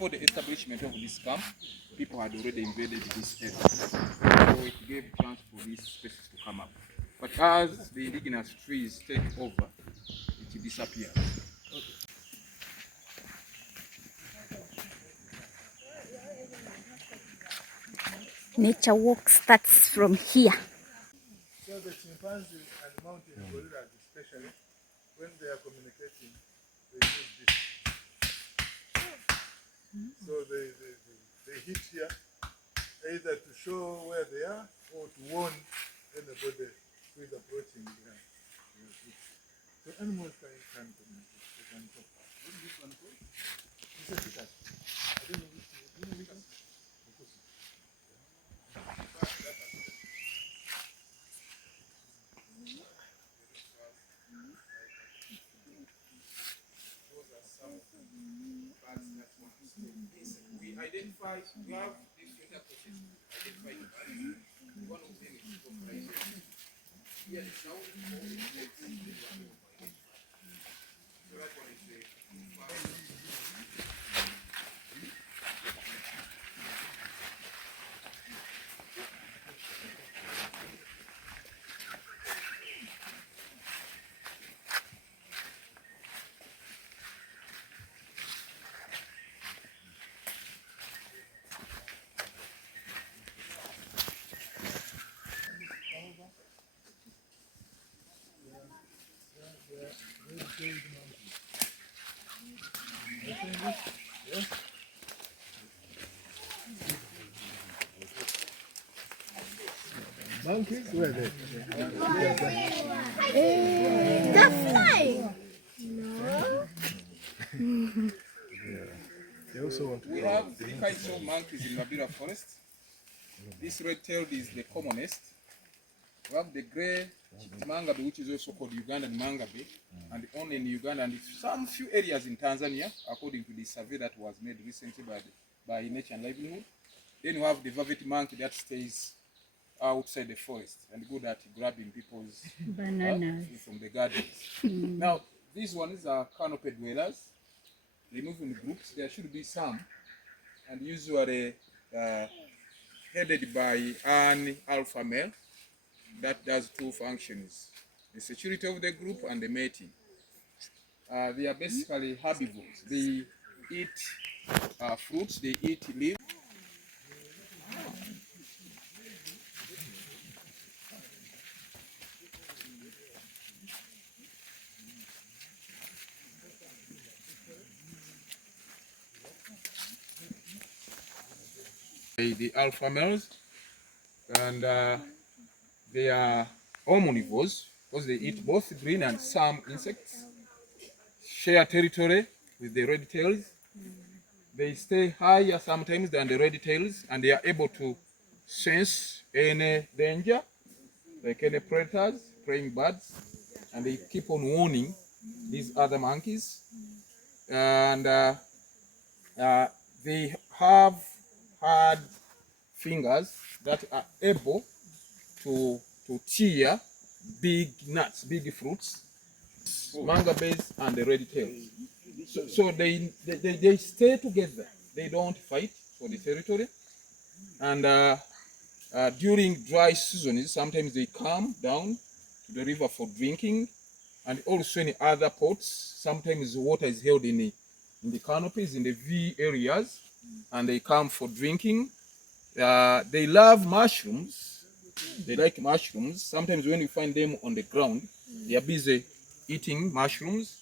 before the establishment of this camp, people had already invaded this area. So it gave chance for these species to come up. But as the indigenous trees take over, it disappears. Nature walk starts from here. So the chimpanzees and mountain gorillas especially, when they are communicating, they use this. So they hit here, either to show where they are or to warn anybody who is approaching behind. So animals can communicate, they can talk. What is this one called? This is a I don't know which one. Do you know which one? We identify, we have different approaches to identify the birds. One of them is vocalization. Here the sound is so that one is the Monkeys? Where are they? They're flying. They also want to We have three kinds of monkeys in Mabira forest. This red-tailed is the commonest. We have the grey mangabe, which is also called Ugandan mangabe, and only in Uganda and some few areas in Tanzania, according to the survey that was made recently by Nature and Livelihood. Then you have the vervet monkey that stays outside the forest and good at grabbing people's Bananas from the gardens. Now, these ones are canopy dwellers. They move in groups. There should be some, and usually headed by an alpha male that does two functions: the security of the group and the mating. They are basically herbivores. They eat fruits. They eat leaves. The alpha males, and they are omnivores because they eat both green and some insects. Share territory with the red tails. They stay higher sometimes than the red tails, and they are able to sense any danger, like any predators, preying birds, and they keep on warning these other monkeys. And they have hard fingers that are able to tear big nuts, big fruits, mangabes and the red tails. So they stay together. They don't fight for the territory. And during dry seasons, sometimes they come down to the river for drinking, and also in other ports. Sometimes the water is held in the canopies, in the V areas, and they come for drinking. They love mushrooms. They like mushrooms. Sometimes when you find them on the ground, they are busy eating mushrooms.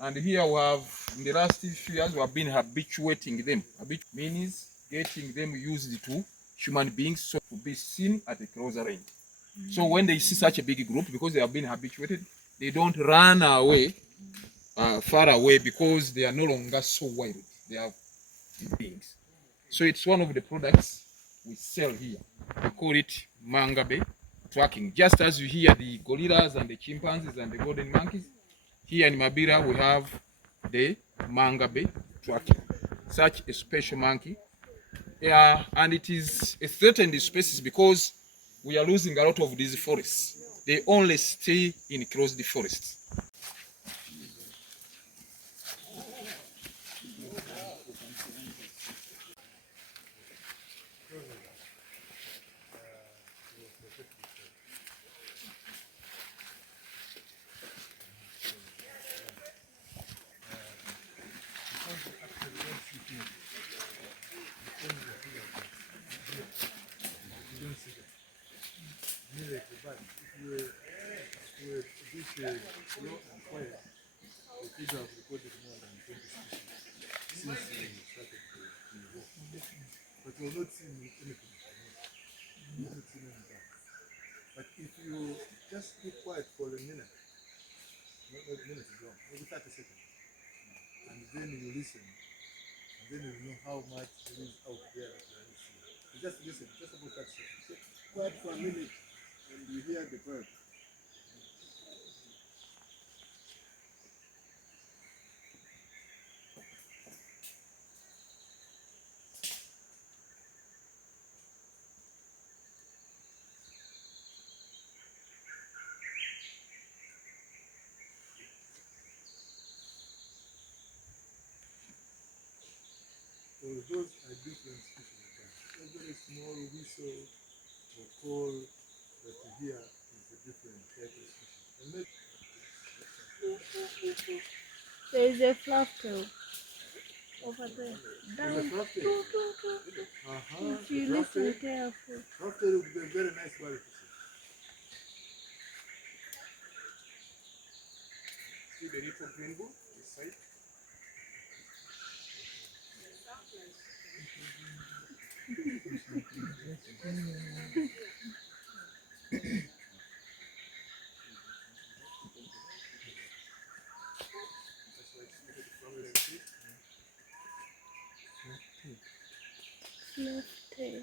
And here we have, in the last few years, we have been habituating them. Means getting them used to human beings, so to be seen at a closer range. So when they see such a big group, because they have been habituated, they don't run away far away because they are no longer so wild. They are beings. So it's one of the products we sell here. We call it mangabe tracking. Just as you hear the gorillas and the chimpanzees and the golden monkeys, here in Mabira we have the mangabe tracking. Such a special monkey. And it is a threatened species because we are losing a lot of these forests. They only stay in closed forests. with this law and fire, they could have recorded more than 20 species since we started the work. But we've not seen anything. We've not seen anything. But if you just keep quiet for a minute, not a minute is long, maybe 30 seconds, and then you listen, and then you know how much there is out there that you haven't seen. You just listen, just about 30 seconds. Quiet for a minute, and you hear the bird. So those are different species of birds. A very small whistle or call that you hear is a different type of species. And There is a flufftail over there. Down. If you listen carefully. flufftail would be a very nice bird to see. See the little green book this side? Flufftail.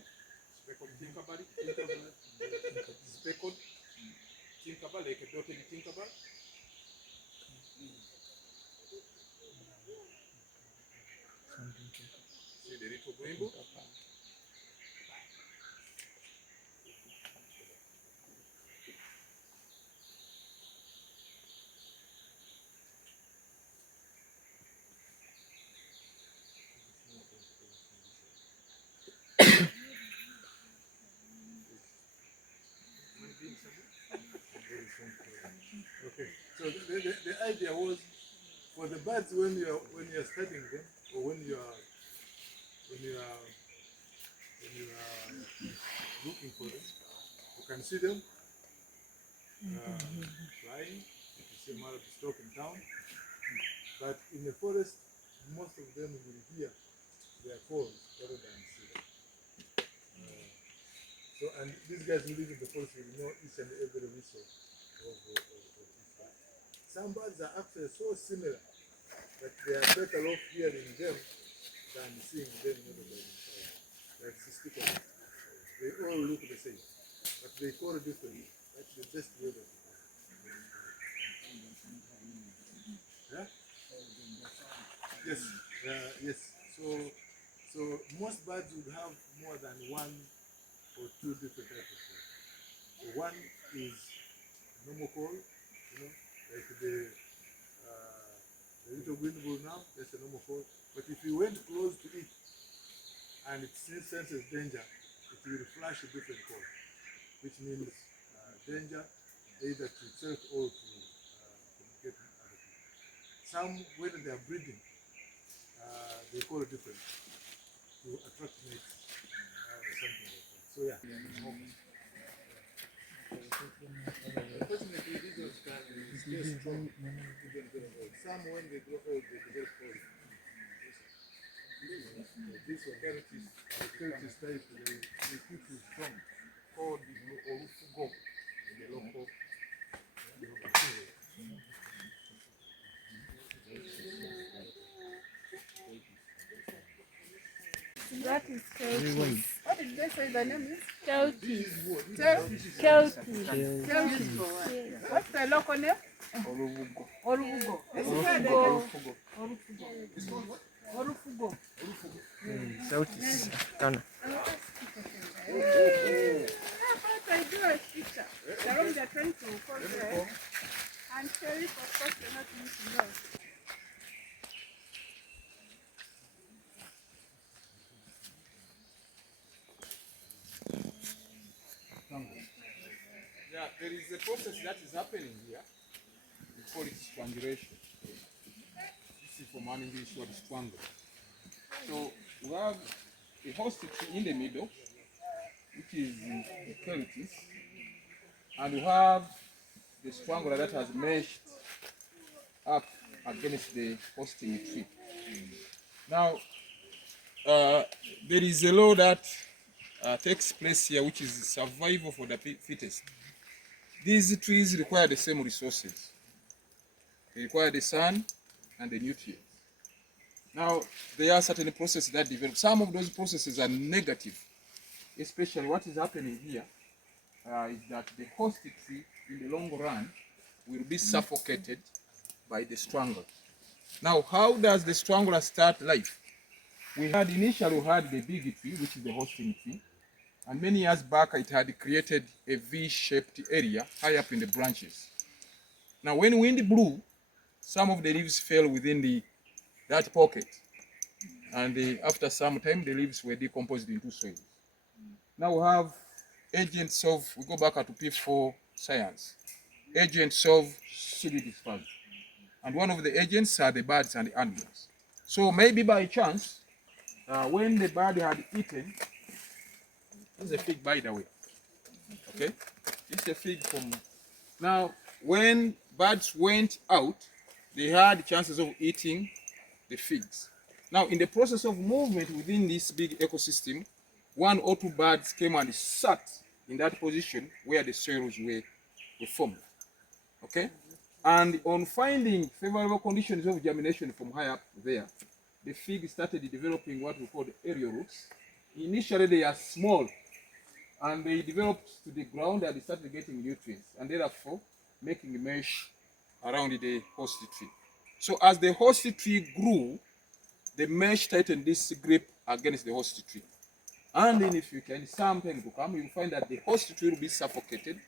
Speckled tinkerbell, speckled tinkerbell, like a dotted tinkerbell. See the little green book? Okay. So the idea was for the birds when you're studying them or when you are looking for them, you can see them flying. You can see them out of the stock in town. But in the forest, most of them will hear their calls rather than see them. So, and these guys who live in the forest will know each and every whistle of each bird. Some birds are actually so similar that they are better off hearing them than seeing them by themselves. Like sisticus. They all look the same, but they call differently. That's the best way that they call. Yeah? Yes. Yes. So most birds would have more than one or two different types of calls. So one is normal call, like the little green bull now, that's a normal call. But if you went close to it and it senses danger, it will flash a different call, which means danger either to itself or to communicate with other people. Some, when they are breeding, they call it different to attract mates or something like that. So yeah. Unfortunately, these ones can stay strong even very old. Some, when they grow old, they develop old. This one, Celtis type, they keep you strong. Called the Orufugo in the local. That is Celtis. What did they say the name is? Celtis. Celtis. Celtis. What's the local name? Orubugo. Orufugo. Orufugo. Orufugo. Sauti sana. I do a picture. The room they're trying to control. And sheriff, of course, they're not using those. Yeah, there is a process that is happening here. We call it strangulation. This is from an English word strangle. So we have a host tree in the middle, which is eucalyptus, and you have the strangler that has meshed up against the hosting tree. Now, there is a law that takes place here, which is survival for the fittest. These trees require the same resources. They require the sun and the nutrients. Now, there are certain processes that develop. Some of those processes are negative, especially what is happening here is that the host tree, in the long run, will be suffocated by the strangler. Now, how does the strangler start life? We had initially the big tree, which is the hosting tree, and many years back it had created a V-shaped area high up in the branches. Now, when wind blew, some of the leaves fell within that pocket, and after some time, the leaves were decomposed into soil. Now we have agents of, we go back to P4 science, agents of seed dispersal. And one of the agents are the birds and the animals. So maybe by chance, when the bird had eaten, this is a fig by the way, okay? This is a fig from, now when birds went out, they had chances of eating the figs. Now in the process of movement within this big ecosystem, 1 or 2 birds came and sat in that position where the soils were formed, okay? And on finding favorable conditions of germination from high up there, the fig started developing what we call the aerial roots. Initially they are small, and they developed to the ground and they started getting nutrients, and therefore making a mesh around the host tree. So as the host tree grew, the mesh tightened this grip against the host tree. And in the future, in some time to come, you'll find that the host tree will be suffocated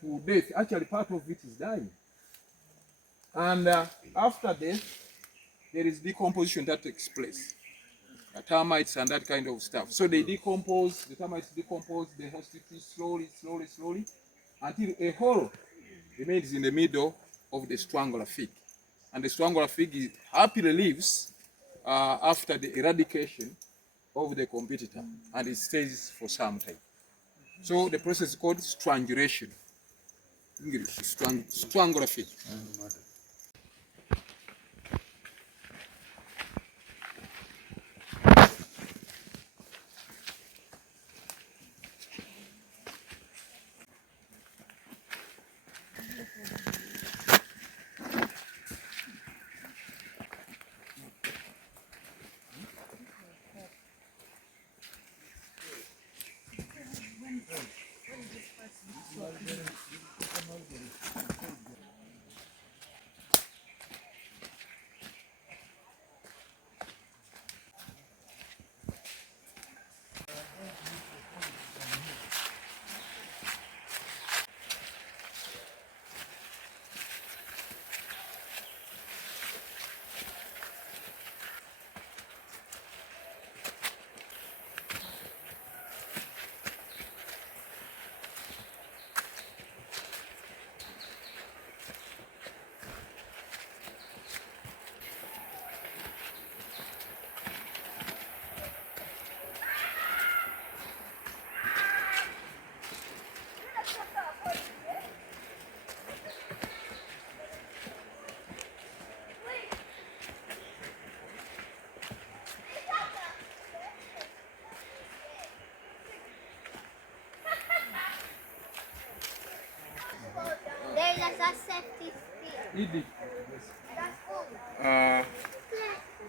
to death. Actually, part of it is dying. And after death, there is decomposition that takes place. Termites and that kind of stuff. So they decompose, the termites decompose the host tree slowly, until a hole remains in the middle of the strangler fig. And the strangler fig happily lives after the eradication of the competitor, and it stays for some time. So the process is called strangulation. English, strangler fig.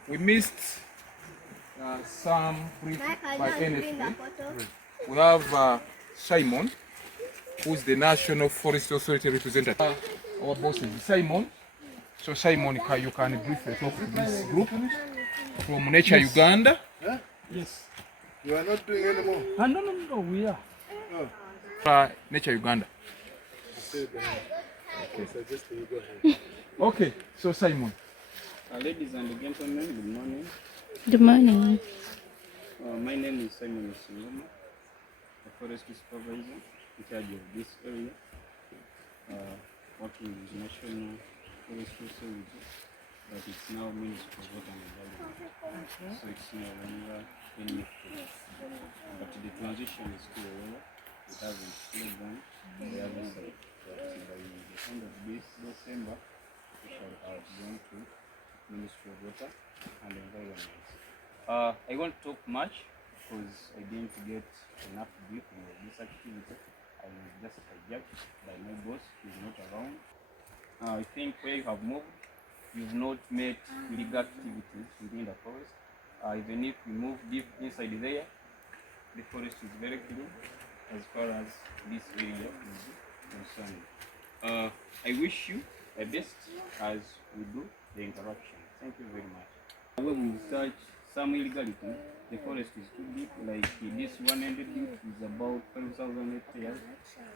We missed some brief by NFA. We have Simon, who is the National Forestry Authority representative. Our boss is Simon. So Simon, you can briefly talk to this group from Nature Uganda. Huh? Yes. You are not doing anymore? No, we are. Nature Uganda. I said, okay, suggest you go ahead. Okay, so Simon. Ladies and gentlemen, good morning. Good morning. My name is Simon Singoma, a forestry supervisor in charge of this area, working with National Forestry Authority, but it's now Ministry of Water and Environment. So it's no longer NFA, but the transition is still over. it hasn't slowed down on the other side. But by the end of this December, we shall have gone to Ministry of Water and Environment. I won't talk much because I didn't get enough briefing of this activity. I was just hijacked by my boss who is not around. I think where you have moved, you've not met illegal activities within the forest. Even if you move deep inside there, the forest is very clean as far as this area is concerned. I wish you the best as we do the interaction. Thank you very much. When we search some illegality, the forest is too deep, like this one-ended deep is about 5,000 hectares.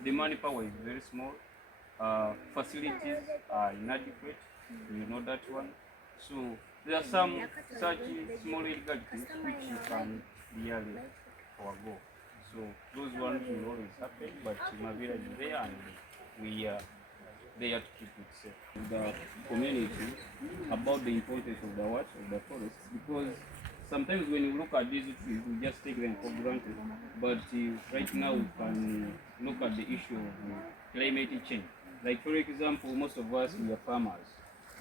The manpower is very small. Facilities are inadequate, you know that one. So there are some such small illegalities which you can really forego. So those ones will always happen, but Mabira is there and we are there to keep it safe. The community about the importance of the watch of the forest, because sometimes when you look at these trees, we just take them for granted. But right now we can look at the issue of climate change. Like for example, most of us we are farmers,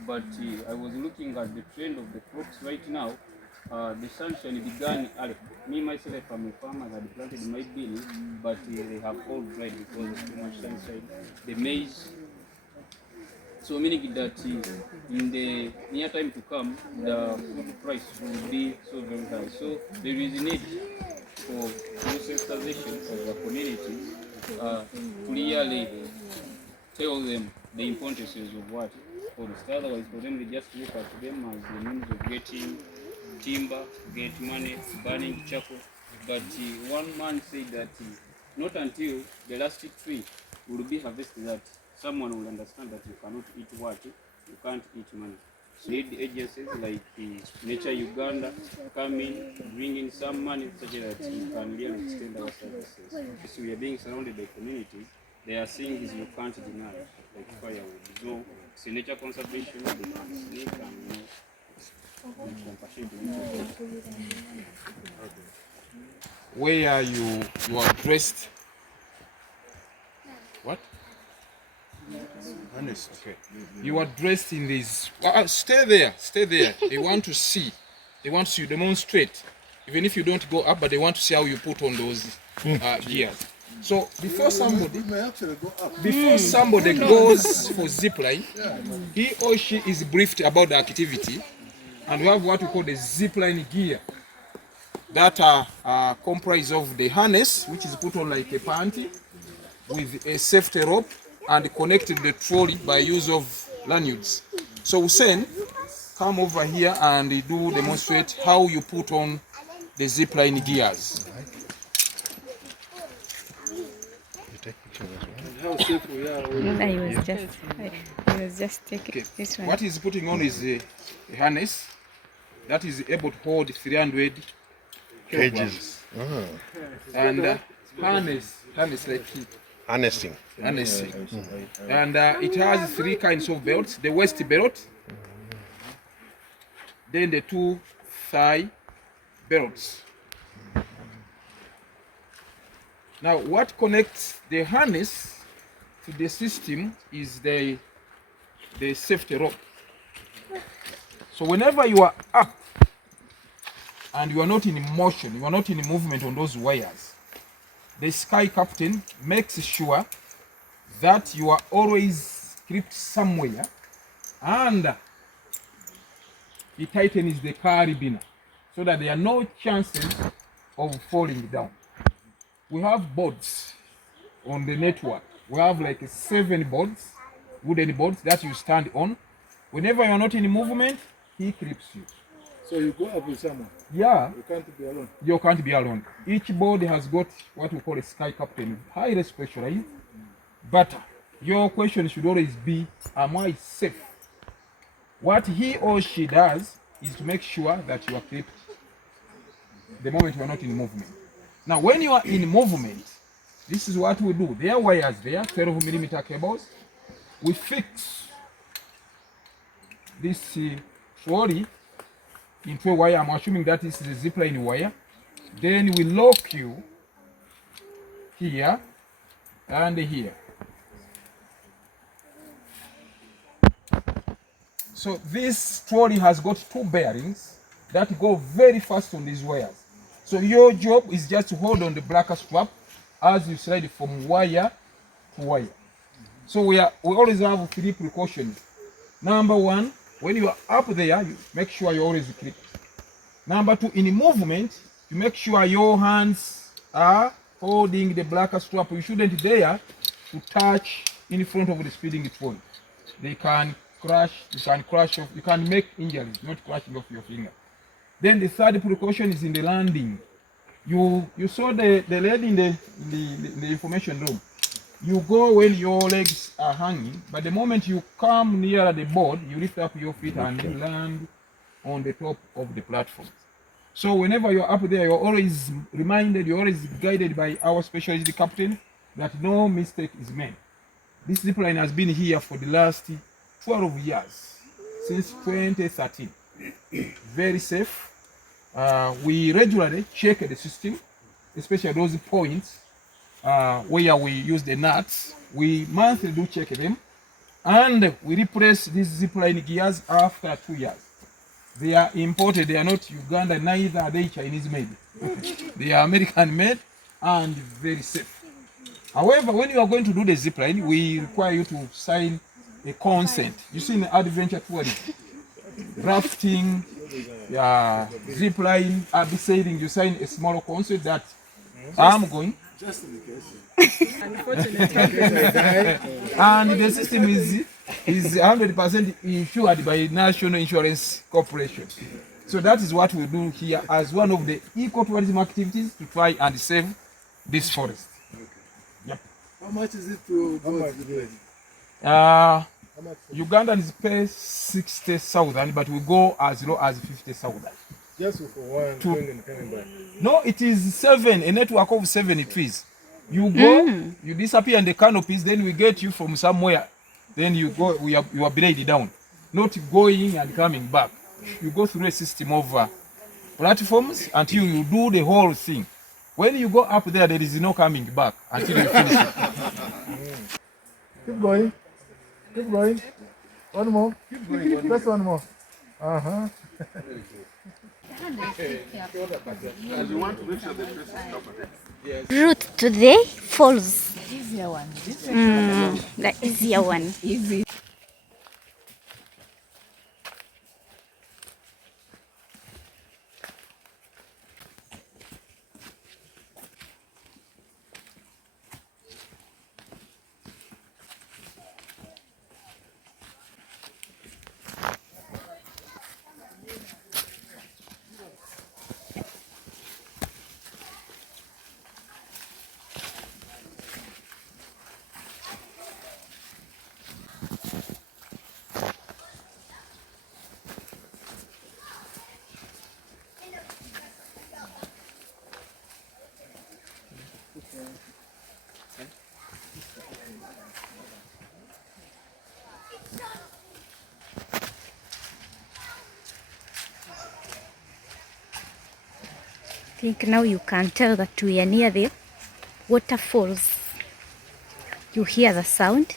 but I was looking at the trend of the crops right now. The sunshine began early. Me myself, I'm a farmer. I had planted my beans, but they have all dried because of too much sunshine. The maize. So meaning that in the near time to come, the food price will be so very high. So there is a need for sensitization of the community to really tell them the importance of what forest. Otherwise, for them, they just look at them as the means of getting timber, get money, burning charcoal. But one man said that not until the last tree will be harvested that someone will understand that you cannot eat what you can't eat money. So need agencies like Nature Uganda come in, bring in some money such that you can really extend our services. So we are being surrounded by communities. They are seeing this you can't deny, like firewood. So it's nature conservation, they can sneak and compassion to each other. Where you are dressed. What? Honest. Okay. You are dressed in this. Stay there. Stay there. They want to see. They want to demonstrate. Even if you don't go up, but they want to see how you put on those gears. So before somebody goes for zipline, he or she is briefed about the activity, and we have what we call the zipline gear that are comprised of the harness, which is put on like a panty, with a safety rope and connected the trolley by use of lanyards. So Hussein, come over here and do demonstrate how you put on the zipline gears. How safe we are. I was just taking this one. What he's putting on is a harness that is able to hold 300 kilograms. And harness like Harnessing. harnessing. And it has 3 kinds of belts: the waist belt, then the 2 thigh belts. Now, what connects the harness to the system is the safety rope. So whenever you are up and you are not in motion, you are not in movement on those wires, the sky captain makes sure that you are always gripped somewhere, and he tightens the carabiner so that there are no chances of falling down. We have boards on the network. We have like 7 boards, wooden boards that you stand on. Whenever you are not in movement, he grips you. So you go up with someone. Yeah. You can't be alone. You can't be alone. Each board has got what we call a sky captain, highly specialized. But your question should always be, am I safe? What he or she does is to make sure that you are clipped the moment you are not in movement. Now, when you are in movement, this is what we do. There are wires there, 12mm cables. We fix this trolley into a wire. I'm assuming that is the zipline wire. Then we lock you here and here. So this trolley has got two bearings that go very fast on these wires. So your job is just to hold on the black strap as you slide from wire to wire. So we always have 3 precautions. Number 1, when you are up there, you make sure you always clip. Number 2, in movement, you make sure your hands are holding the black strap. You shouldn't dare to touch in front of the speeding trolley. They can crash, you can make injuries, not crashing off your finger. Then the third precaution is in the landing. You saw the lady in the information room. You go when your legs are hanging, but the moment you come near the board, you lift up your feet and land on the top of the platform. So whenever you're up there, you're always reminded, you're always guided by our specialist captain that no mistake is made. This zipline has been here for the last 12 years, since 2013. Very safe. We regularly check the system, especially those points where we use the nuts. We monthly do check them, and we replace these zipline gears after 2 years. They are imported, they are not Uganda, neither are they Chinese made. They are American made and very safe. However, when you are going to do the zipline, we require you to sign a consent. You see in the adventure tourism, rafting, zipline, abseiling, you sign a small consent that I'm going. Just in case. And the system is 100% insured by National Insurance Corporation. So that is what we do here as one of the eco-tourism activities to try and save this forest. Yep. How much is it to go to the place? Ugandans pay 60,000, but we go as low as 50,000. Just for one going and coming back. No, it is 7, a network of 7 trees. You go, you disappear in the canopies, then we get you from somewhere. Then you go, you are braided down. Not going and coming back. You go through a system of platforms until you do the whole thing. When you go up there, there is no coming back until you finish it. Keep going. Keep going. One more. Keep going. Just one more. Uh-huh. Route to the falls. Easier one. The easier one. Easy. I think now you can tell that we are near the waterfalls. You hear the sound.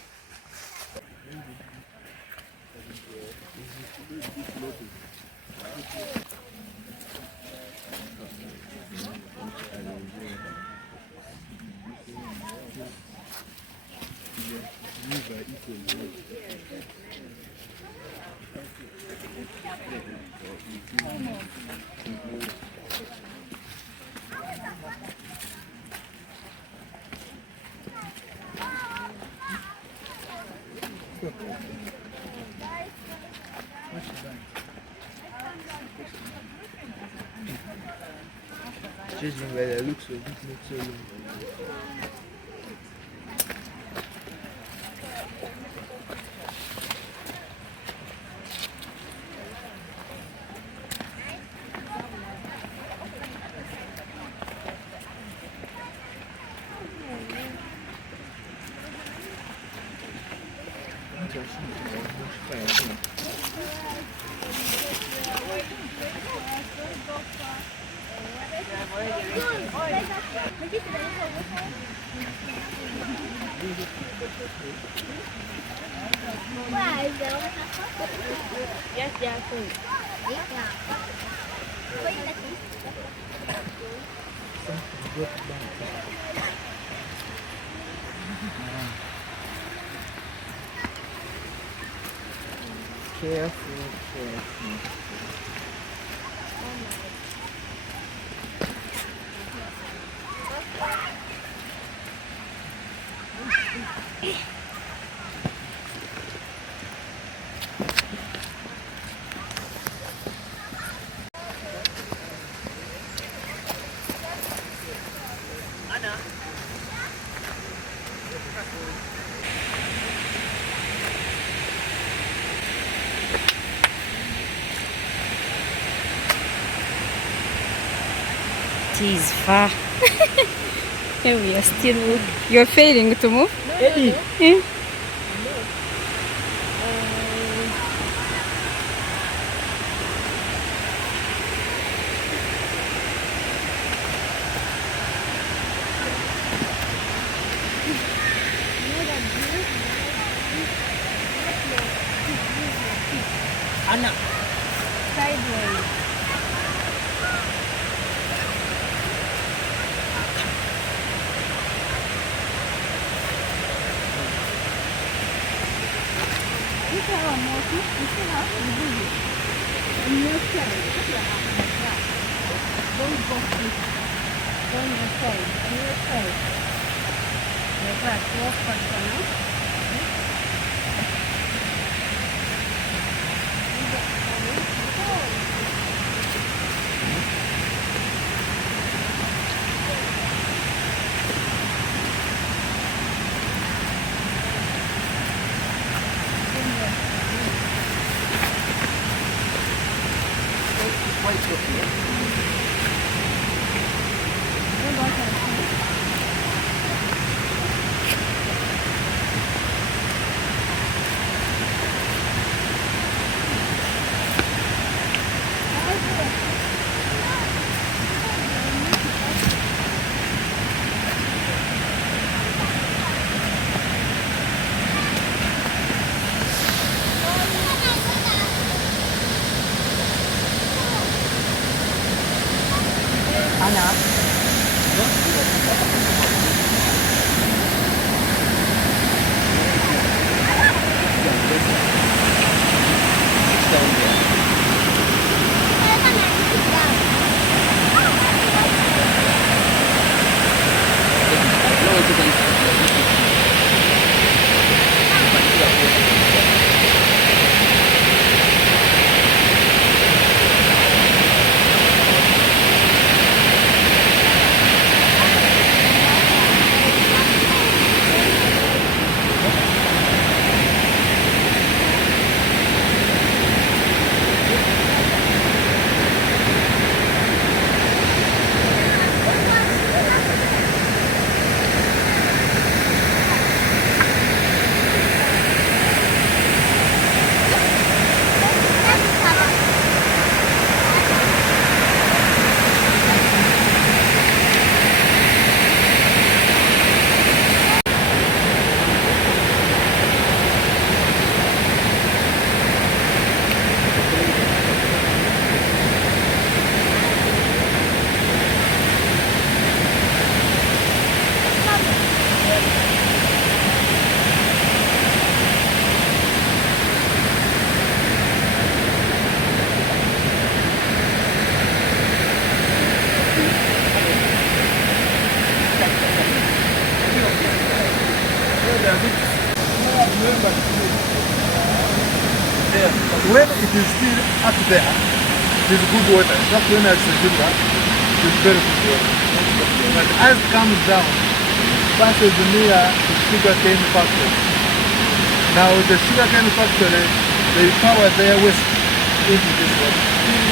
Judging by the looks of it, not so long. Where is the waterfall? Yes, yeah, Careful, careful. It is far. Here we are still. You're failing to move. Eddie. Eh? Anna. sideways. You can have more fish, you can have to do it. And your side, put your hand like that. Don't go fish. On your side, on your side. Like that, walk faster now. When it is still up there, it is good water. That's when I September, it is very good water. But as it comes down, passes near the sugarcane factory. Now the sugarcane factory, they power their waste into this water.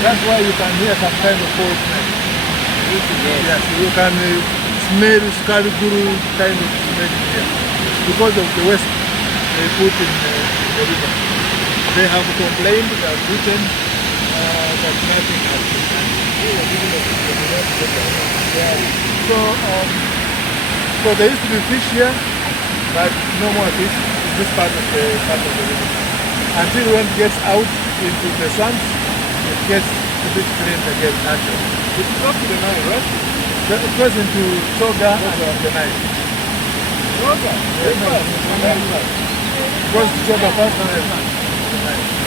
That's why you can hear some kind of foul smell. Yes, you can smell scarguru kind of smell here because of the waste they put in the river. They have complained, they have written that nothing has been done. So, so there used to be fish here, but no more fish in this part of the river. Until when it gets out into the swamps, it gets a bit clean again naturally. It is up to the Nile, right? It goes into Toga and the Nile. Toga. Very fast. Very fast. It goes to Toga first and then the Nile.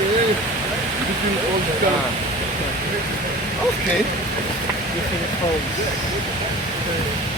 Okay. Between all the cars. Okay. Griffin Falls.